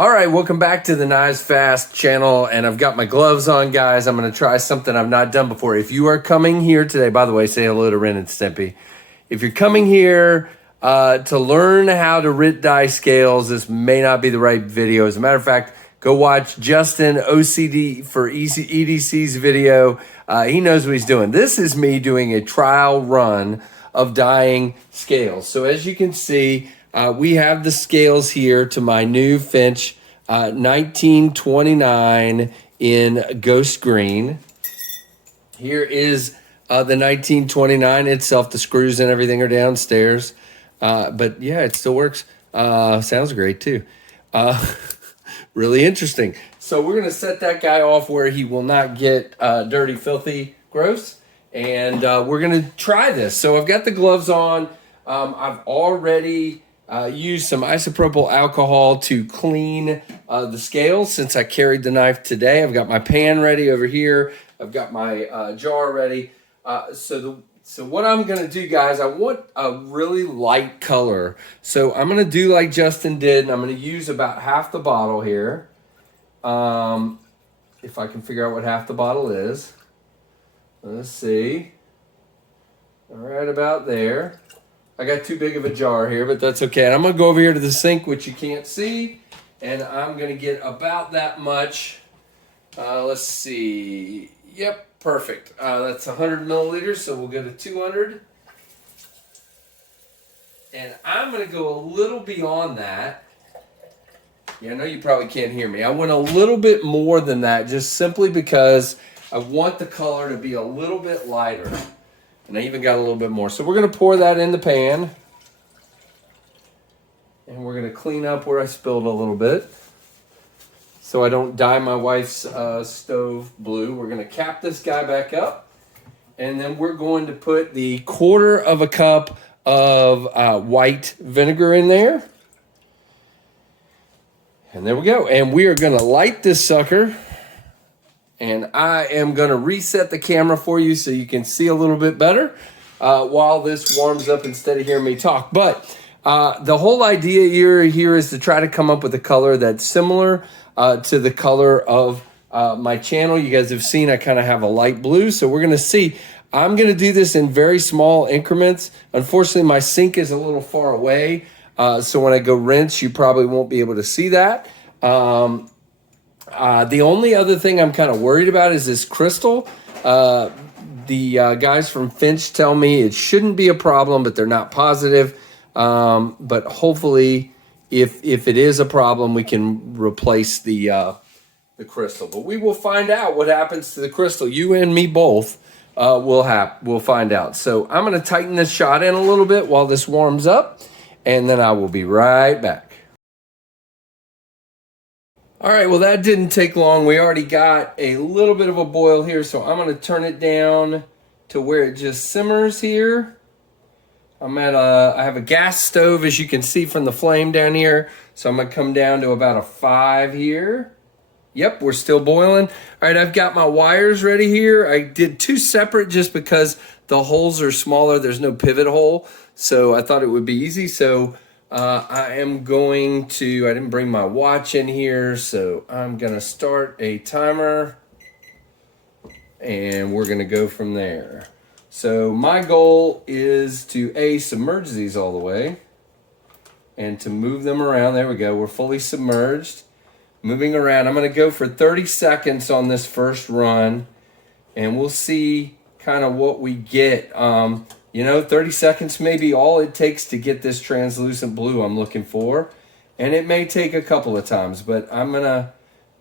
All right, welcome back to the KnivesFAST channel, and I've got my gloves on, guys. I'm going to try something I've not done before. If you are coming here today, by the way, say hello to Ren and Stimpy. If you're coming here to learn how to RIT die scales, this may not be the right video. As a matter of fact, go watch Justin OCD for EDC's video. He knows what he's doing. This is me doing a trial run of dyeing scales. So as you can see, we have the scales here to my new Finch 1929 in Ghost Green. Here is the 1929 itself. The screws and everything are downstairs. But yeah, it still works. Sounds great too. Really interesting. So we're going to set that guy off where he will not get dirty, filthy, gross. And we're going to try this. So I've got the gloves on. I've already used some isopropyl alcohol to clean the scales since I carried the knife today. I've got my pan ready over here. I've got my jar ready. So what I'm going to do, guys, I want a really light color. So I'm going to do like Justin did, and I'm going to use about half the bottle here. If I can figure out what half the bottle is. Let's see. All right, about there. I got too big of a jar here, but that's okay. And I'm going to go over here to the sink, which you can't see, and I'm going to get about that much. Let's see. Yep, perfect. That's 100 milliliters, so we'll go to 200. And I'm going to go a little beyond that. Yeah, I know you probably can't hear me. I went a little bit more than that just simply because I want the color to be a little bit lighter. And I even got a little bit more. So we're going to pour that in the pan. And we're going to clean up where I spilled a little bit, so I don't dye my wife's stove blue. We're going to cap this guy back up. And then we're going to put the 1/4 cup of white vinegar in there. And there we go. And we are going to light this sucker. And I am going to reset the camera for you so you can see a little bit better while this warms up instead of hearing me talk. But the whole idea here is to try to come up with a color that's similar to the color of my channel. You guys have seen I kind of have a light blue. So we're going to see. I'm going to do this in very small increments. Unfortunately, my sink is a little far away. So when I go rinse, you probably won't be able to see that. The only other thing I'm kind of worried about is this crystal. The guys from Finch tell me it shouldn't be a problem, but they're not positive. But hopefully, if it is a problem, we can replace the crystal. But we will find out what happens to the crystal. You and me both we'll find out. So I'm going to tighten this shot in a little bit while this warms up, and then I will be right back. All right, well, that didn't take long. We already got a little bit of a boil here, so I'm going to turn it down to where it just simmers here. I have a gas stove, as you can see from the flame down here, so I'm going to come down to about a 5 here. Yep, we're still boiling. All right, I've got my wires ready here. I did 2 separate just because the holes are smaller. There's no pivot hole, so I thought it would be easy. So I am going to, I didn't bring my watch in here, so I'm going to start a timer, and we're going to go from there. So my goal is to submerge these all the way, and to move them around. There we go, we're fully submerged. Moving around, I'm going to go for 30 seconds on this first run, and we'll see kind of what we get. 30 seconds may be all it takes to get this translucent blue I'm looking for. And it may take a couple of times, but I'm going to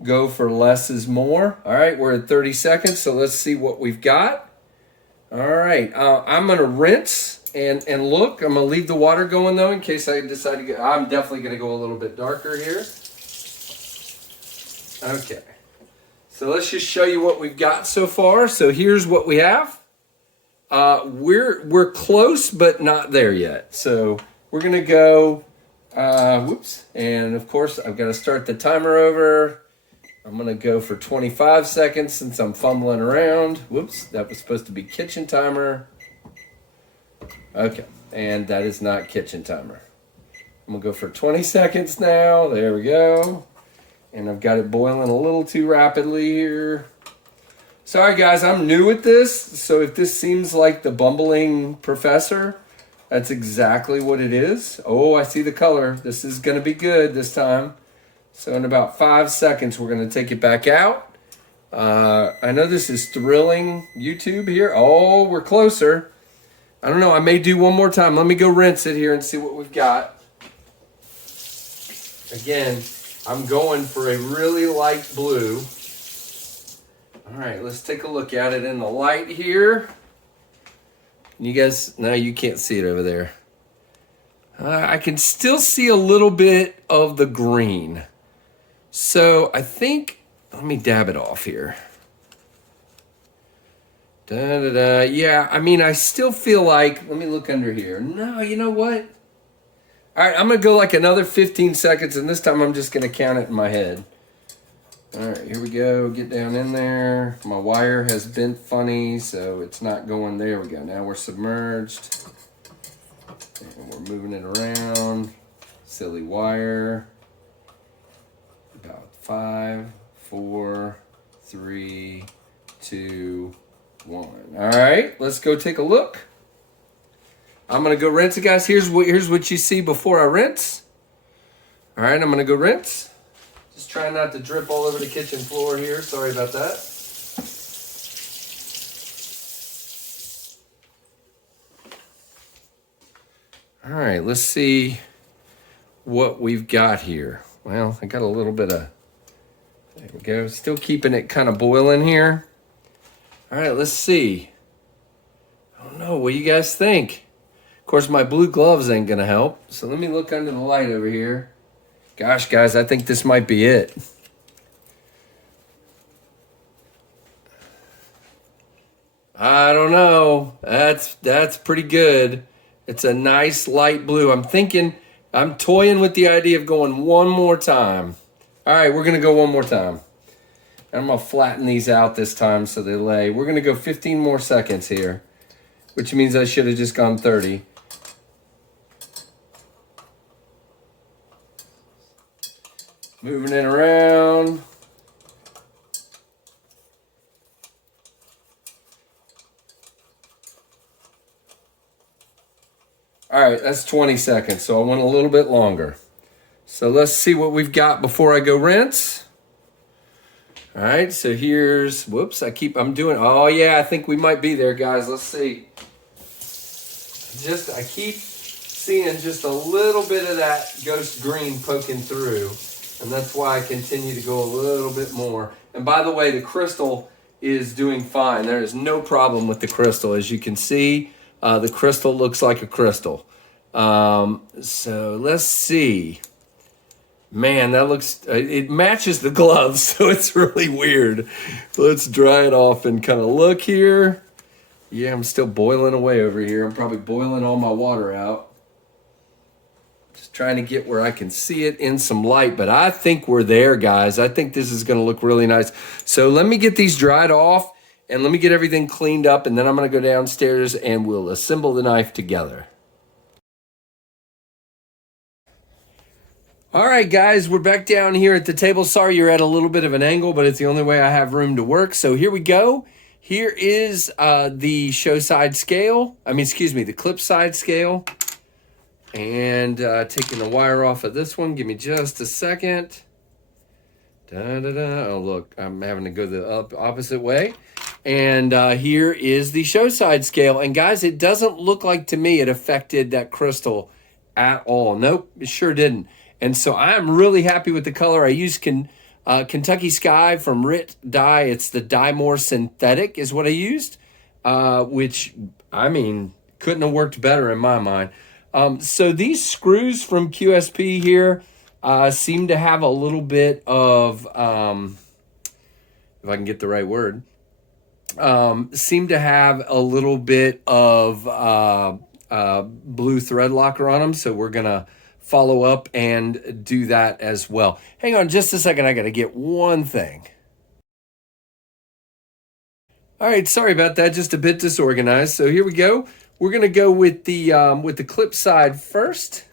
go for less is more. All right, we're at 30 seconds, so let's see what we've got. All right, I'm going to rinse and look. I'm going to leave the water going, though, in case I decide to get... I'm definitely going to go a little bit darker here. Okay, so let's just show you what we've got so far. So here's what we have. We're close, but not there yet. So we're gonna go, and of course I've got to start the timer over. I'm gonna go for 25 seconds since I'm fumbling around. Whoops, that was supposed to be kitchen timer. Okay, and that is not kitchen timer. I'm gonna go for 20 seconds now. There we go. And I've got it boiling a little too rapidly here. Sorry guys, I'm new at this, so if this seems like the bumbling professor, that's exactly what it is. Oh, I see the color. This is gonna be good this time. So in about 5 seconds, we're gonna take it back out. I know this is thrilling YouTube here. Oh, we're closer. I don't know, I may do one more time. Let me go rinse it here and see what we've got. Again, I'm going for a really light blue. All right, let's take a look at it in the light here. You guys, no, you can't see it over there. I can still see a little bit of the green. So I think, let me dab it off here. Da-da-da. Yeah, I mean, I still feel like, let me look under here. No, you know what? All right, I'm gonna go like another 15 seconds, and this time I'm just gonna count it in my head. All right, here we go, get down in there. My wire has bent funny, so it's not going, there we go. Now we're submerged. And we're moving it around. Silly wire. About 5, 4, 3, 2, 1. All right, let's go take a look. I'm gonna go rinse it, guys. Here's what you see before I rinse. All right, I'm gonna go rinse. Just trying not to drip all over the kitchen floor here. Sorry about that. All right, let's see what we've got here. Well, I got a little bit of, there we go. Still keeping it kind of boiling here. All right, let's see. I don't know, what do you guys think? Of course, my blue gloves ain't gonna help. So let me look under the light over here. Gosh, guys, I think this might be it. I don't know. That's pretty good. It's a nice light blue. I'm toying with the idea of going one more time. All right, we're gonna go one more time. And I'm gonna flatten these out this time so they lay. We're gonna go 15 more seconds here, which means I should have just gone 30. Moving it around. All right, that's 20 seconds, so I went a little bit longer. So let's see what we've got before I go rinse. All right, so here's, whoops, I'm doing, oh yeah, I think we might be there, guys. Let's see. I keep seeing just a little bit of that ghost green poking through. And that's why I continue to go a little bit more. And by the way, the crystal is doing fine. There is no problem with the crystal. As you can see, the crystal looks like a crystal. So let's see. Man, that looks, it matches the gloves, so it's really weird. Let's dry it off and kind of look here. Yeah, I'm still boiling away over here. I'm probably boiling all my water out. Trying to get where I can see it in some light, but I think we're there, guys. I think this is gonna look really nice. So let me get these dried off and let me get everything cleaned up, and then I'm gonna go downstairs and we'll assemble the knife together. All right, guys, we're back down here at the table. Sorry you're at a little bit of an angle, but it's the only way I have room to work. So here we go. Here is the show side scale. The clip side scale. And taking the wire off of this one. Give me just a second. Oh, look, I'm having to go the opposite way. And here is the show side scale. And guys, it doesn't look like to me it affected that crystal at all. Nope, it sure didn't. And so I'm really happy with the color. I used Kentucky Sky from Rit Dye. It's the Dye More Synthetic is what I used, which, I mean, couldn't have worked better in my mind. So these screws from QSP here seem to have a little bit of, if I can get the right word, seem to have a little bit of blue thread locker on them. So we're going to follow up and do that as well. Hang on just a second. I got to get one thing. All right, sorry about that. Just a bit disorganized. So here we go. We're gonna go with the clip side first.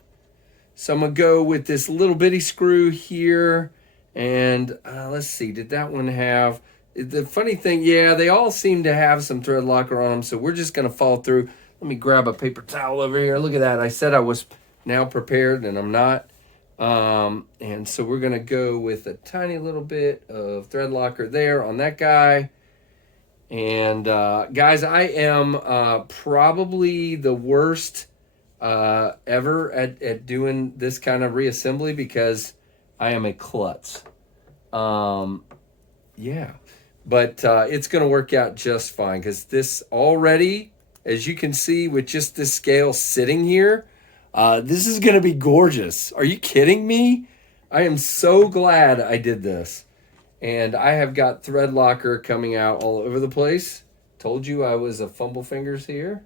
So I'm gonna go with this little bitty screw here, And let's see, did that one have, the funny thing, yeah, they all seem to have some thread locker on them, so we're just going to follow through. Let me grab a paper towel over here. Look at that. I said I was now prepared, and I'm not. And so we're going to go with a tiny little bit of thread locker there on that guy. And guys, I am probably the worst ever at doing this kind of reassembly because I am a klutz. Yeah, but it's going to work out just fine because this already, as you can see with just this scale sitting here, this is going to be gorgeous. Are you kidding me? I am so glad I did this. And I have got thread locker coming out all over the place. Told you I was a fumble fingers here.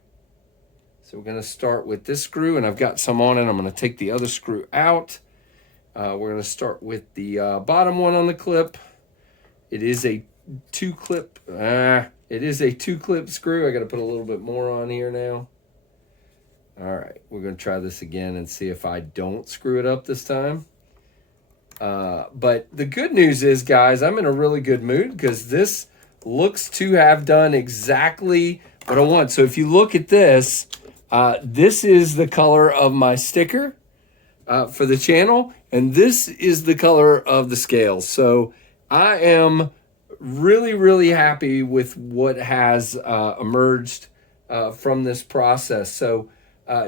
So we're going to start with this screw, and I've got some on it. I'm going to take the other screw out. We're going to start with the bottom one on the clip. It is a two-clip. It is a two-clip screw. I got to put a little bit more on here now. All right, we're going to try this again and see if I don't screw it up this time. But the good news is, guys, I'm in a really good mood because this looks to have done exactly what I want. So if you look at this, this is the color of my sticker for the channel, and this is the color of the scales. So I am really, really happy with what has emerged from this process. So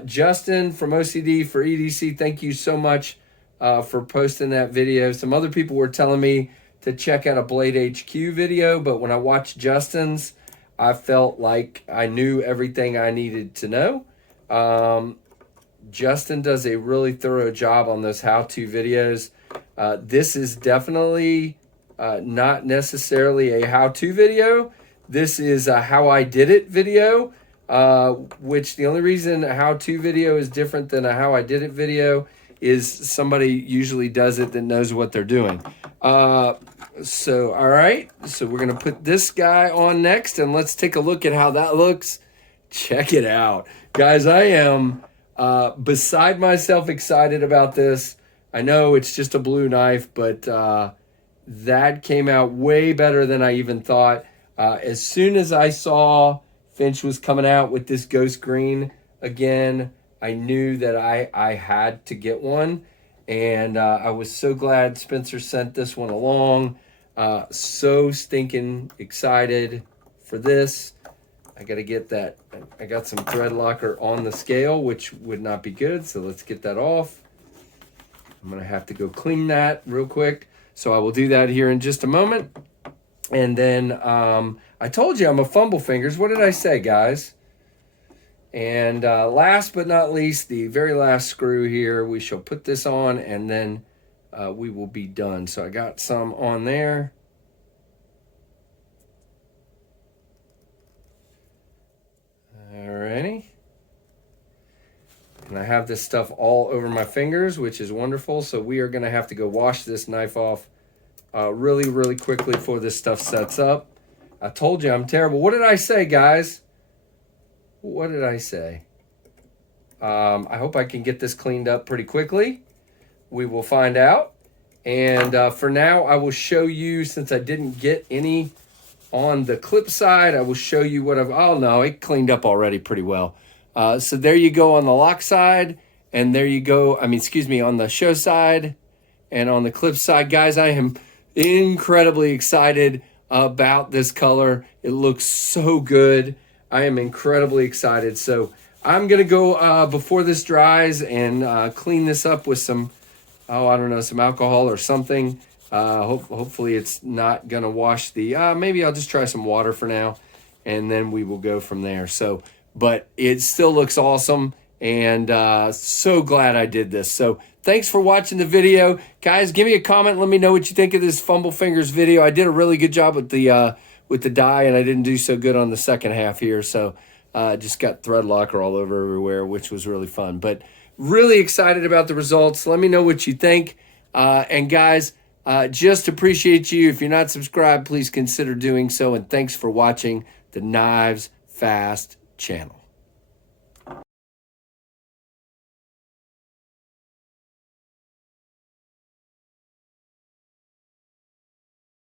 Justin from OCD for EDC, thank you so much for posting that video. Some other people were telling me to check out a Blade HQ video, but when I watched Justin's, I felt like I knew everything I needed to know. Justin does a really thorough job on those how-to videos. This is definitely not necessarily a how-to video. This is a how I did it video, which the only reason a how-to video is different than a how I did it video is somebody usually does it that knows what they're doing. So, all right. So we're going to put this guy on next, and let's take a look at how that looks. Check it out. Guys, I am beside myself excited about this. I know it's just a blue knife, but that came out way better than I even thought. As soon as I saw Finch was coming out with this ghost green again, I knew that I had to get one, and I was so glad Spencer sent this one along. So stinking excited for this. I got to get that. I got some thread locker on the scale, which would not be good, so let's get that off. I'm going to have to go clean that real quick, so I will do that here in just a moment. And then I told you I'm a fumble fingers. What did I say, guys? And last but not least, the very last screw here, we shall put this on, and then we will be done. So I got some on there. Alrighty. And I have this stuff all over my fingers, which is wonderful. So we are going to have to go wash this knife off really, really quickly before this stuff sets up. I told you I'm terrible. What did I say, guys? What did I say? I hope I can get this cleaned up pretty quickly. We will find out. And for now, I will show you, since I didn't get any on the clip side, I will show you what I've, oh no, it cleaned up already pretty well. So there you go on the lock side, and there you go, on the show side and on the clip side. Guys, I am incredibly excited about this color. It looks so good. I am incredibly excited. So I'm going to go before this dries and clean this up with some, I don't know, some alcohol or something. Hopefully it's not going to wash the, maybe I'll just try some water for now, and then we will go from there. So, but it still looks awesome, and so glad I did this. So thanks for watching the video. Guys, give me a comment. Let me know what you think of this Fumble Fingers video. I did a really good job with the die, and I didn't do so good on the second half here. So just got thread locker all over everywhere, which was really fun. But really excited about the results. Let me know what you think. And guys, just appreciate you. If you're not subscribed, please consider doing so. And thanks for watching the Knives Fast channel.